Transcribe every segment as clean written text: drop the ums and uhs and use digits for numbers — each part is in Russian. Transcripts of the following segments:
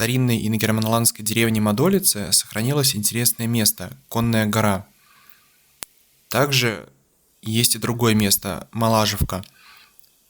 старинной иногерманландской деревне Мадолице сохранилось интересное место – Конная гора. Также есть и другое место – Малажевка.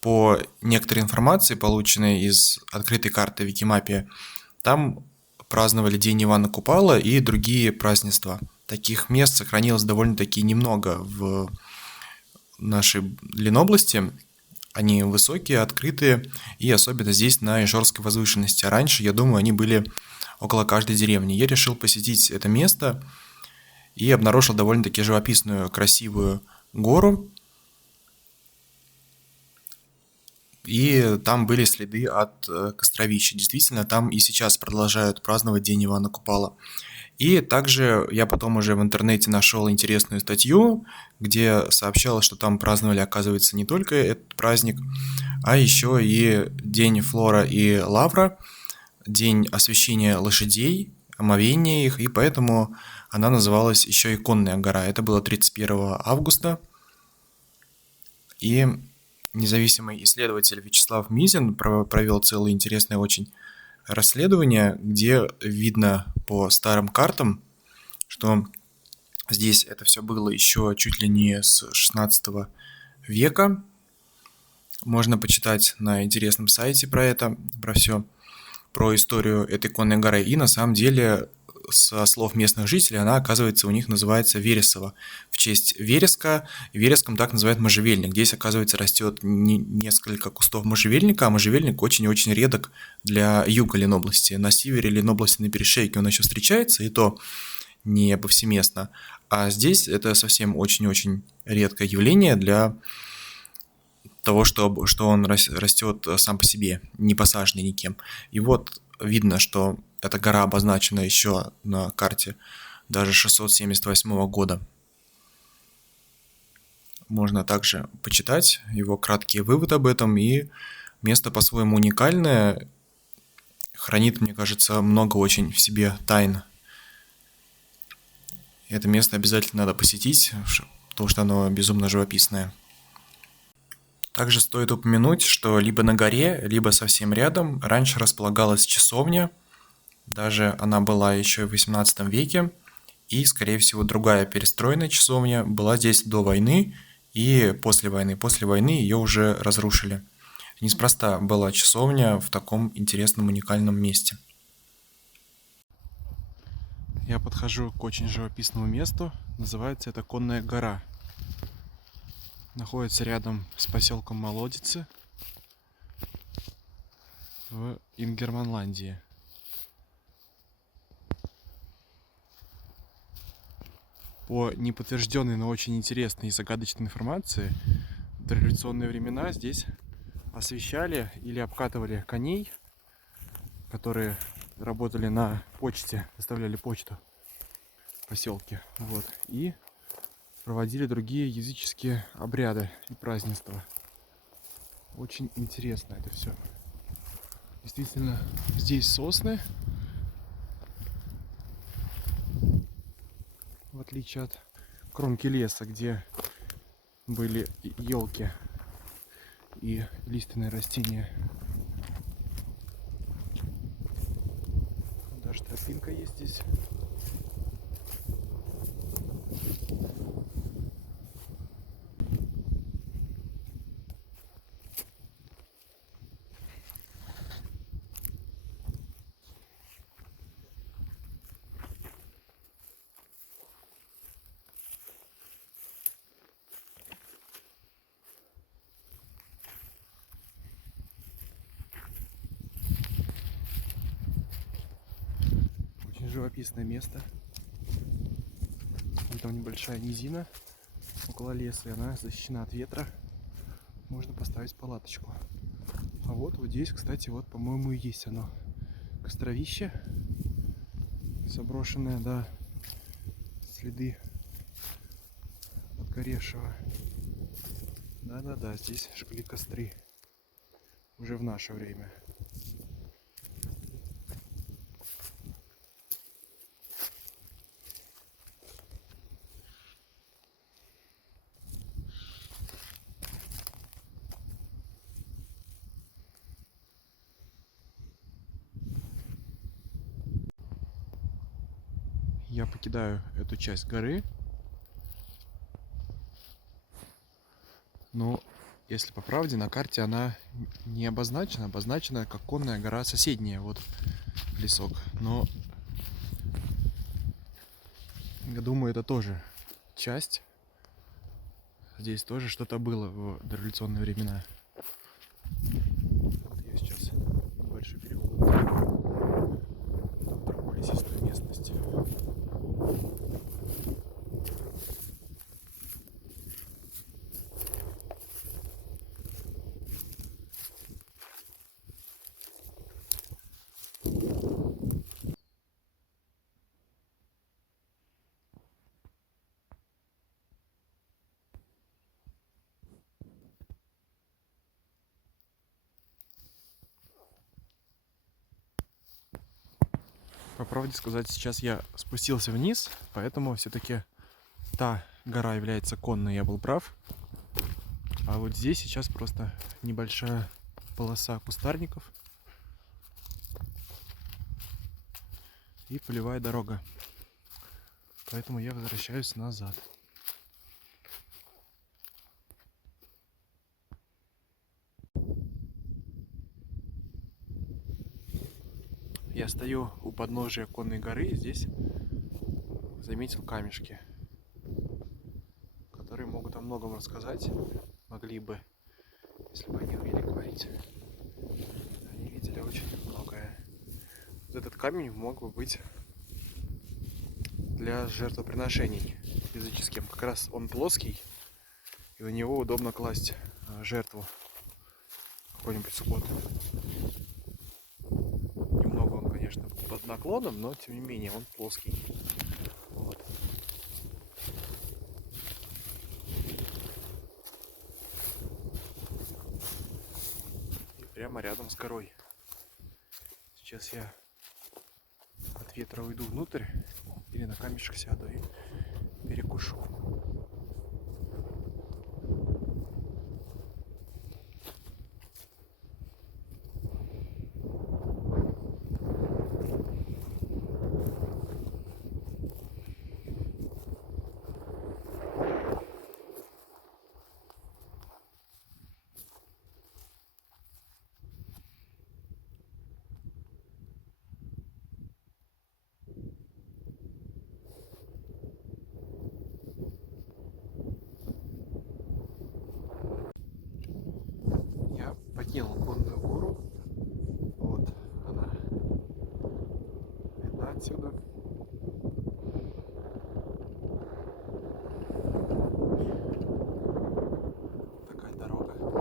По некоторой информации, полученной из открытой карты Викимапия, там праздновали День Ивана Купала и другие празднества. Таких мест сохранилось довольно-таки немного в нашей Ленобласти. Они высокие, открытые, и особенно здесь, на Ижорской возвышенности. А раньше, я думаю, они были около каждой деревни. Я решил посетить это место и обнаружил довольно-таки живописную, красивую гору. И там были следы от костровища. Действительно, там и сейчас продолжают праздновать День Ивана Купала. И также я потом уже в интернете нашел интересную статью, где сообщалось, что там праздновали, оказывается, не только этот праздник, а еще и День Флора и Лавра, День освящения лошадей, омовения их, и поэтому она называлась еще и Конная гора. Это было 31 августа. И независимый исследователь Вячеслав Мизин провел целое интересное очень расследование, где видно по старым картам, что здесь это все было еще чуть ли не с 16 века. Можно почитать на интересном сайте про это, про все, про историю этой Конной горы. И на самом деле, со слов местных жителей, она, оказывается, у них называется Вересово. В честь вереска. Вереском так называют можжевельник. Здесь, оказывается, растет несколько кустов можжевельника, а можжевельник очень-очень редок для юга Ленобласти. На севере Ленобласти, на перешейке он еще встречается, и то не повсеместно. А здесь это совсем очень-очень редкое явление для того, что он растет сам по себе, не посаженный никем. И вот видно, что эта гора обозначена еще на карте даже 678 года. Можно также почитать его краткий вывод об этом, и место по-своему уникальное, хранит, мне кажется, много очень в себе тайн. Это место обязательно надо посетить, потому что оно безумно живописное. Также стоит упомянуть, что либо на горе, либо совсем рядом раньше располагалась часовня. Даже она была еще в 18 веке. И, скорее всего, другая перестроенная часовня была здесь до войны и после войны. После войны ее уже разрушили. Неспроста была часовня в таком интересном, уникальном месте. Я подхожу к очень живописному месту. Называется это Конная гора. Находится рядом с поселком Молодицы в Ингерманландии. По неподтвержденной, но очень интересной и загадочной информации, в дореволюционные времена здесь освещали или обкатывали коней, которые работали на почте, доставляли почту в поселке. Вот. И проводили другие языческие обряды и празднества. Очень интересно это все. Действительно, здесь сосны, в отличие от кромки леса, где были елки и лиственные растения. Даже тропинка есть здесь. Живописное место. Там небольшая низина около леса, и она защищена от ветра. Можно поставить палаточку. А вот здесь, кстати, вот, по-моему, и есть оно. Костровище. Заброшенное, да. Следы отгоревшего. Да-да-да, здесь жгли костры. Уже в наше время. я покидаю эту часть горы. Но, если по правде, на карте она не обозначена. Обозначена как конная гора соседняя, вот лесок. Но я думаю, это тоже часть. Здесь тоже что-то было в дореволюционные времена. Вот я сейчас небольшой переход в другую лесистую местность. По правде сказать, сейчас я спустился вниз, поэтому все-таки та гора является конной, я был прав. А вот здесь сейчас просто небольшая полоса кустарников и полевая дорога. Поэтому я возвращаюсь назад. Я стою у подножия конной горы и здесь заметил камешки, которые могут о многом рассказать. Могли бы, если бы они умели говорить. Они видели очень многое. Вот этот камень мог бы быть для жертвоприношений языческим. Как раз он плоский, и на него удобно класть жертву какой-нибудь скот. Немного он, конечно, под наклоном, но тем не менее он плоский. Вот. И прямо рядом с горой. Сейчас я от ветра уйду внутрь или на камешек сяду и перекушу. Я покинул конную гору. Вот она. Видно отсюда. Такая дорога. Едет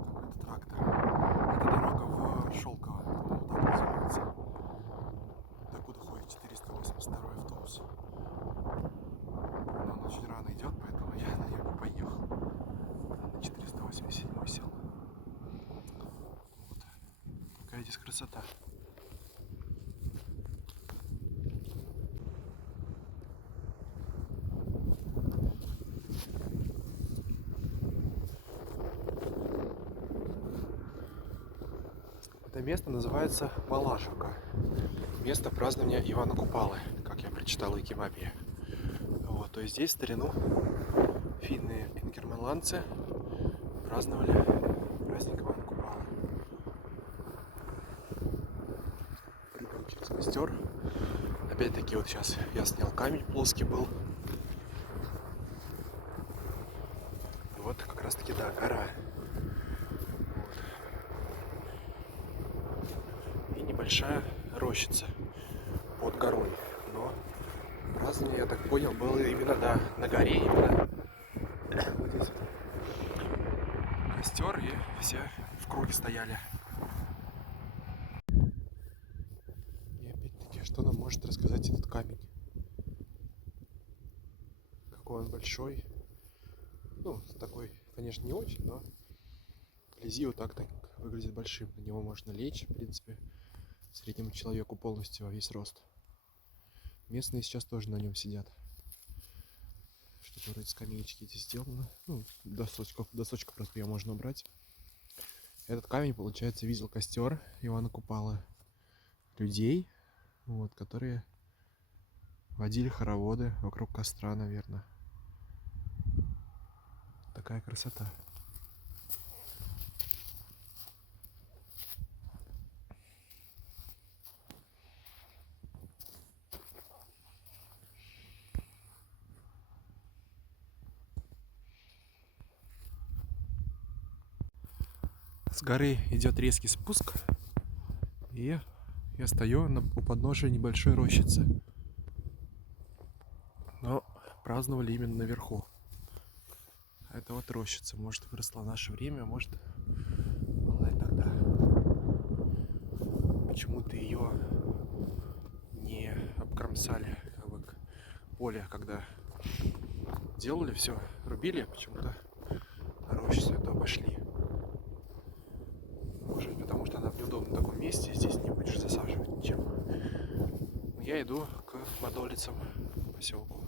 какой-то трактор. Это дорога в Шелково, по-моему, так называется. Докуда ходит 482 автобус. Но он очень рано идет, поэтому я на нем не поехал. На 487 сел. Вот. Какая здесь красота. Это место называется Балашовка. Место празднования Ивана Купалы, как я прочитал в Викимапе. Вот, то есть здесь в старину финны ингерманландцы праздновали праздник Ивана Купалы. Прыгал через костер. Опять-таки вот сейчас я снял камень, плоский был. Вот как раз таки, да, гора. Вот. И небольшая рощица под горой. Но празднование, я так понял, было именно, да, на горе именно. Вот здесь костер, и все в круге стояли. И опять-таки, что нам может рассказать этот камень? Какой он большой. Ну, такой, конечно, не очень, но вблизи вот так выглядит большим. На него можно лечь, в принципе, среднему человеку полностью во весь рост. Местные сейчас тоже на нем сидят. Что-то вроде скамеечки здесь сделано. Ну, досочку просто ее можно убрать. Этот камень, получается, видел костер Ивана Купалы. людей, вот, которые водили хороводы вокруг костра, наверное. Такая красота. С горы идет резкий спуск, и я стою у подножия небольшой рощицы. Но праздновали именно наверху. А это вот рощица. Может, выросла в наше время, может, была и тогда. Почему-то ее не обкромсали, как бы, поле, когда делали все, рубили, почему-то рощицу эту обошли. Может быть, потому что она в неудобном таком месте, здесь не будешь засаживать ничем. Я иду к Мадолицам, поселку.